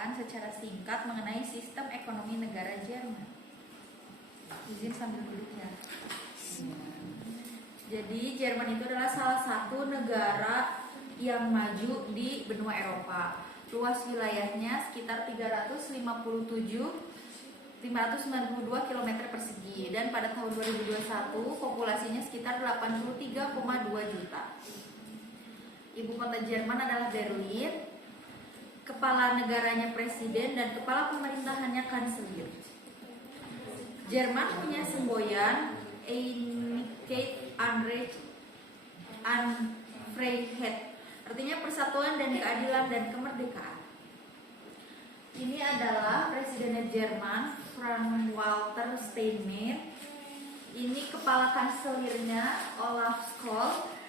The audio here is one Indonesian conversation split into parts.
menjelaskan secara singkat mengenai sistem ekonomi negara Jerman. Izin sambil duduk ya. Jadi Jerman itu adalah salah satu negara yang maju di benua Eropa. Luas wilayahnya sekitar 592 km persegi dan pada tahun 2021 populasinya sekitar 83,2 juta. Ibu kota Jerman adalah Berlin. Kepala negaranya presiden dan kepala pemerintahannya kanselir. Jerman punya semboyan Einigkeit, Anrecht, und Freiheit, artinya persatuan dan keadilan dan kemerdekaan. Ini adalah presiden Jerman, Frank-Walter Steinmeier. Ini kepala kanselirnya Olaf Scholz.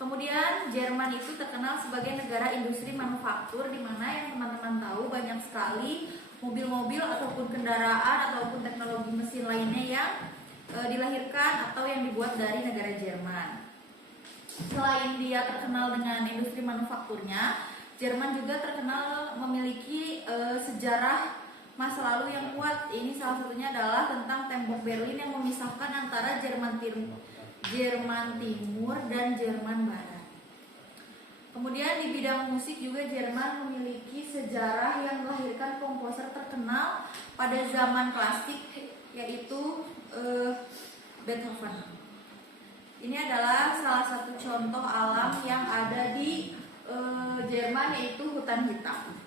Kemudian Jerman itu terkenal sebagai negara industri manufaktur, di mana yang teman-teman tahu banyak sekali mobil-mobil ataupun kendaraan ataupun teknologi mesin lainnya yang dilahirkan atau yang dibuat dari negara Jerman. Selain dia terkenal dengan industri manufakturnya, Jerman juga terkenal memiliki sejarah masa lalu yang kuat. Ini salah satunya adalah tentang tembok Berlin yang memisahkan antara Jerman Timur dan Jerman Barat. Kemudian di bidang musik juga Jerman memiliki sejarah yang melahirkan komposer terkenal pada zaman klasik, yaitu Beethoven. Ini adalah salah satu contoh alam yang ada di Jerman, yaitu hutan hitam.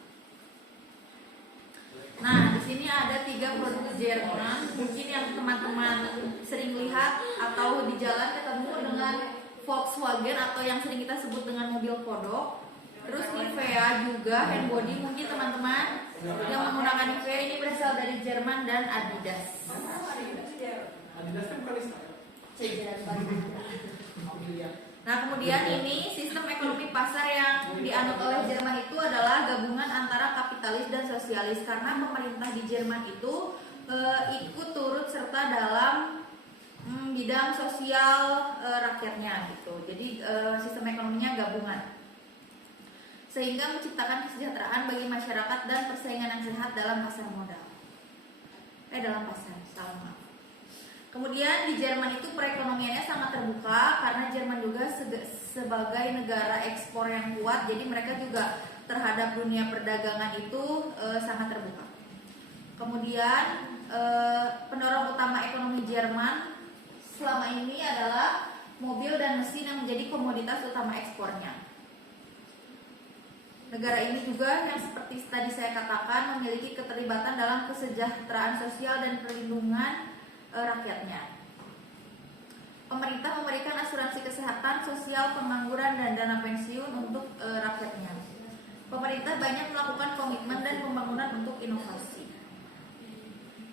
Nah, di sini ada 3 produk Jerman. Mungkin yang teman-teman sering lihat atau di jalan ketemu dengan Volkswagen atau yang sering kita sebut dengan mobil kodok. Terus Nivea juga, hand body. Mungkin teman-teman yang menggunakan Nivea ini berasal dari Jerman dan Adidas. Adidas kan Nah, kemudian ini sistem ekonomi pasar yang dianut oleh Jerman itu adalah gabungan antara kapitalis dan sosialis, karena pemerintah di Jerman itu ikut turut serta dalam bidang sosial rakyatnya gitu. Jadi sistem ekonominya gabungan, sehingga menciptakan kesejahteraan bagi masyarakat dan persaingan yang sehat dalam pasar modal. Kemudian di Jerman itu perekonomiannya sangat terbuka karena Jerman juga sebagai negara ekspor yang kuat, jadi mereka juga terhadap dunia perdagangan itu sangat terbuka. Kemudian pendorong utama ekonomi Jerman selama ini adalah mobil dan mesin yang menjadi komoditas utama ekspornya. Negara ini juga yang seperti tadi saya katakan memiliki keterlibatan dalam kesejahteraan sosial dan perlindungan rakyatnya. Pemerintah memberikan asuransi kesehatan, sosial, pengangguran, dan dana pensiun untuk rakyatnya. Pemerintah banyak melakukan komitmen dan pembangunan untuk inovasi.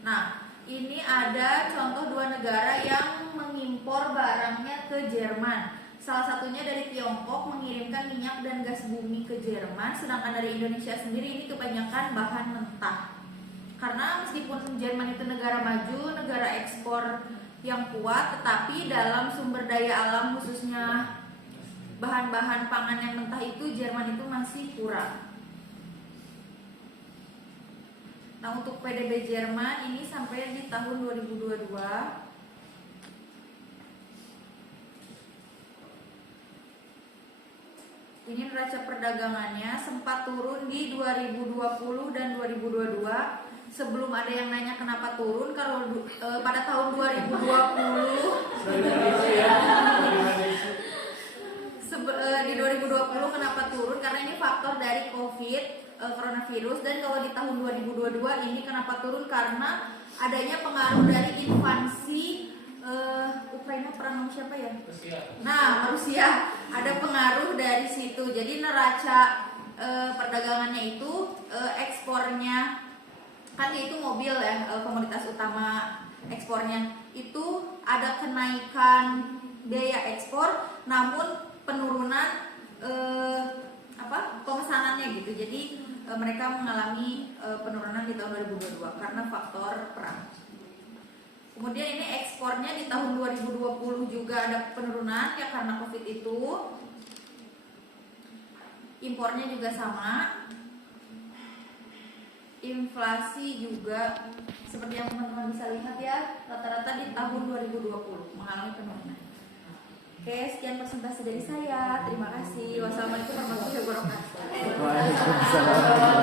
Nah, ini ada contoh 2 negara yang mengimpor barangnya ke Jerman. Salah satunya dari Tiongkok mengirimkan minyak dan gas bumi ke Jerman, sedangkan dari Indonesia sendiri ini kebanyakan bahan mentah. Karena meskipun Jerman itu negara maju, negara ekspor yang kuat, tetapi dalam sumber daya alam khususnya bahan-bahan pangan yang mentah itu Jerman itu masih kurang. Nah, untuk PDB Jerman ini sampai di tahun 2022 ini neraca perdagangannya sempat turun di 2020 dan 2022. Sebelum ada yang nanya kenapa turun, kalau pada tahun 2020 di 2020 kenapa turun, karena ini faktor dari COVID, coronavirus. Dan kalau di tahun 2022 ini kenapa turun, karena adanya pengaruh dari invasi Ukraina, perang siapa ya? Nah, Rusia, ada pengaruh dari situ. Jadi neraca perdagangannya itu ekspornya kan itu mobil ya, komoditas utama ekspornya itu ada kenaikan biaya ekspor, namun penurunan pemesanannya gitu. Jadi mereka mengalami penurunan di tahun 2022 karena faktor perang. Kemudian ini ekspornya di tahun 2020 juga ada penurunan ya karena COVID itu. Impornya juga sama. Inflasi juga seperti yang teman-teman bisa lihat ya, rata-rata di tahun 2020 mengalami penurunan. Oke, sekian presentasi dari saya. Terima kasih. Wassalamualaikum warahmatullahi wabarakatuh. Waalaikumsalam.